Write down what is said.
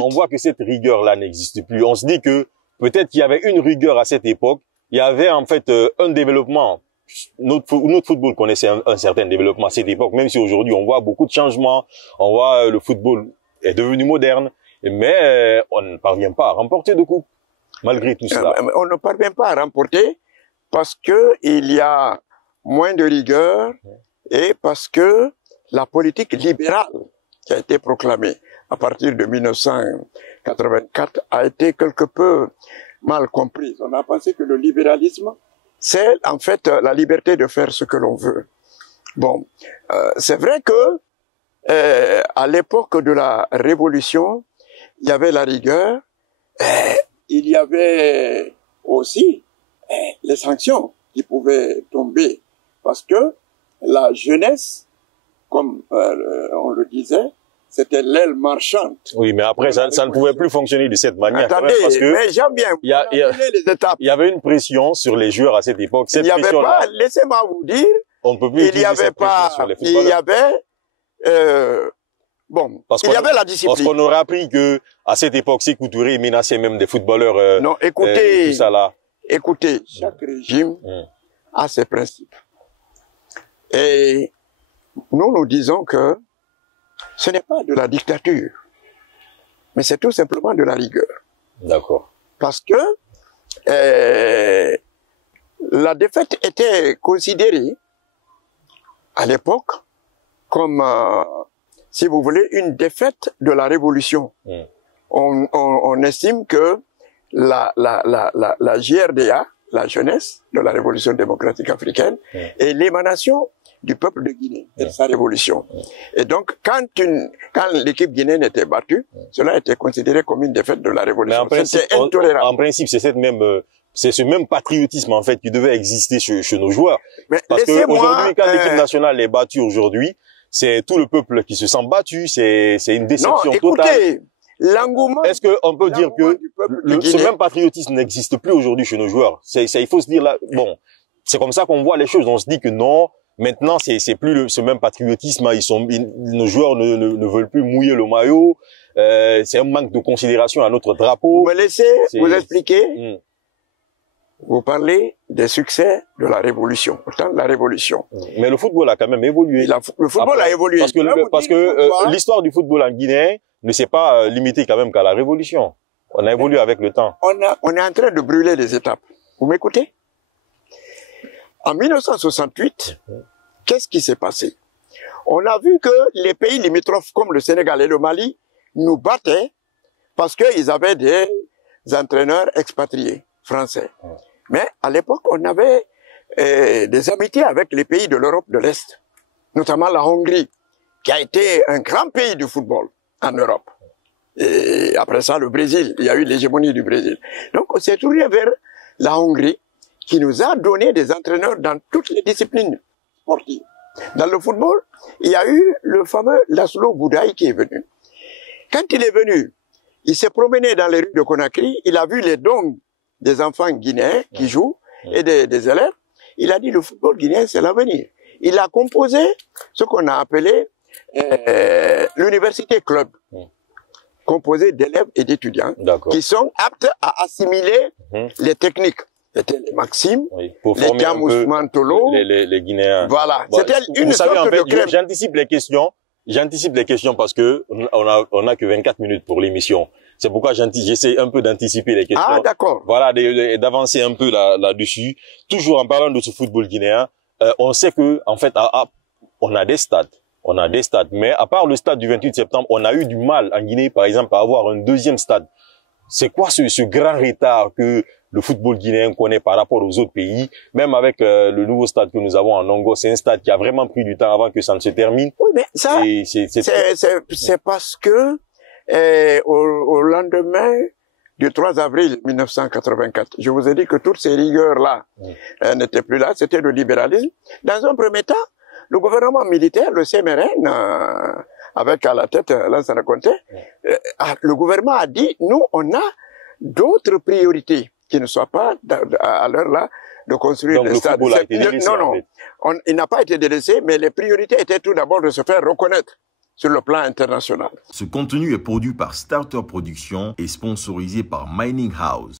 On voit que cette rigueur-là n'existe plus. On se dit que peut-être qu'il y avait une rigueur à cette époque. Il y avait en fait un développement. Notre football connaissait un certain développement à cette époque, même si aujourd'hui on voit beaucoup de changements. On voit le football est devenu moderne, mais on ne parvient pas à remporter de coupe malgré tout cela. On ne parvient pas à remporter parce que il y a moins de rigueur et parce que la politique libérale qui a été proclamée à partir de 1984 a été quelque peu mal comprise. On a pensé que le libéralisme, c'est en fait la liberté de faire ce que l'on veut. Bon, c'est vrai que à l'époque de la Révolution, il y avait la rigueur, il y avait aussi les sanctions qui pouvaient tomber, parce que la jeunesse, comme on le disait, c'était l'aile marchande. Oui, mais après, ça ne pouvait plus fonctionner de cette manière. Attendez, parce que mais j'aime bien. Il y avait une pression sur les joueurs à cette époque. Cette il n'y avait pas, laissez-moi vous dire, on ne peut plus il n'y avait pas, il y avait, bon, il y avait la discipline. Parce qu'on aurait appris que, à cette époque, Sékou Touré menaçait même des footballeurs, non, écoutez, tout ça là. Écoutez, chaque régime a ses principes. Et nous disons que ce n'est pas de la dictature, mais c'est tout simplement de la rigueur. D'accord. Parce que la défaite était considérée à l'époque comme, si vous voulez, une défaite de la révolution. On estime que la JRDA, la jeunesse de la Révolution démocratique africaine, est l'émanation du peuple de Guinée, de sa révolution. Et donc, quand l'équipe guinéenne était battue, cela était considéré comme une défaite de la révolution. C'était intolérable. En principe, c'est ce même patriotisme, en fait, qui devait exister chez nos joueurs. Mais parce que aujourd'hui, quand l'équipe nationale est battue aujourd'hui, c'est tout le peuple qui se sent battu, c'est une déception totale. L'engouement. Est-ce qu'on peut dire que ce même patriotisme n'existe plus aujourd'hui chez nos joueurs? Il faut se dire là, bon, c'est comme ça qu'on voit les choses. On se dit que non, maintenant c'est plus ce même patriotisme. Nos joueurs ne veulent plus mouiller le maillot. C'est un manque de considération à notre drapeau. Vous me laissez vous expliquer. Vous parlez des succès de la révolution, autant de la révolution. Mais le football a quand même évolué. Le football a évolué. Parce que l'histoire du football en Guinée ne s'est pas limitée quand même qu'à la révolution. On a évolué avec le temps. On est en train de brûler des étapes. Vous m'écoutez? En 1968, qu'est-ce qui s'est passé? On a vu que les pays limitrophes comme le Sénégal et le Mali nous battaient parce qu'ils avaient des entraîneurs expatriés français. Mais à l'époque, on avait des amitiés avec les pays de l'Europe de l'Est, notamment la Hongrie, qui a été un grand pays du football en Europe. Et après ça, le Brésil, il y a eu l'hégémonie du Brésil. Donc on s'est tourné vers la Hongrie, qui nous a donné des entraîneurs dans toutes les disciplines sportives. Dans le football, il y a eu le fameux Laszlo Boudai qui est venu. Quand il est venu, il s'est promené dans les rues de Conakry, il a vu les dons des enfants guinéens qui jouent et des élèves. Il a dit le football guinéen, c'est l'avenir. Il a composé ce qu'on a appelé l'université club, composé d'élèves et d'étudiants qui sont aptes à assimiler les techniques. C'était les Maxime, les Camus Mantolo, les Guinéens. Voilà, c'était une sorte de crème. J'anticipe les questions. J'anticipe les questions parce que on a que 24 minutes pour l'émission. C'est pourquoi j'essaie un peu d'anticiper les questions. Ah, d'accord. Voilà, d'avancer un peu là-dessus. Toujours en parlant de ce football guinéen, on sait que, en fait, on a des stades. On a des stades. Mais à part le stade du 28 septembre, on a eu du mal en Guinée, par exemple, à avoir un deuxième stade. C'est quoi ce grand retard que le football guinéen connaît par rapport aux autres pays? Même avec le nouveau stade que nous avons en Ongo, c'est un stade qui a vraiment pris du temps avant que ça ne se termine. Oui, mais ça, c'est parce que au lendemain du 3 avril 1984, je vous ai dit que toutes ces rigueurs-là n'étaient plus là, c'était le libéralisme. Dans un premier temps, le gouvernement militaire, le CMRN, avec à la tête Lansana Conté, le gouvernement a dit, nous, on a d'autres priorités qui ne soient pas à l'heure là de construire des stades. Non, il n'a pas été délaissé, mais les priorités étaient tout d'abord de se faire reconnaître sur le plan international. Ce contenu est produit par Starter Productions et sponsorisé par Mining House.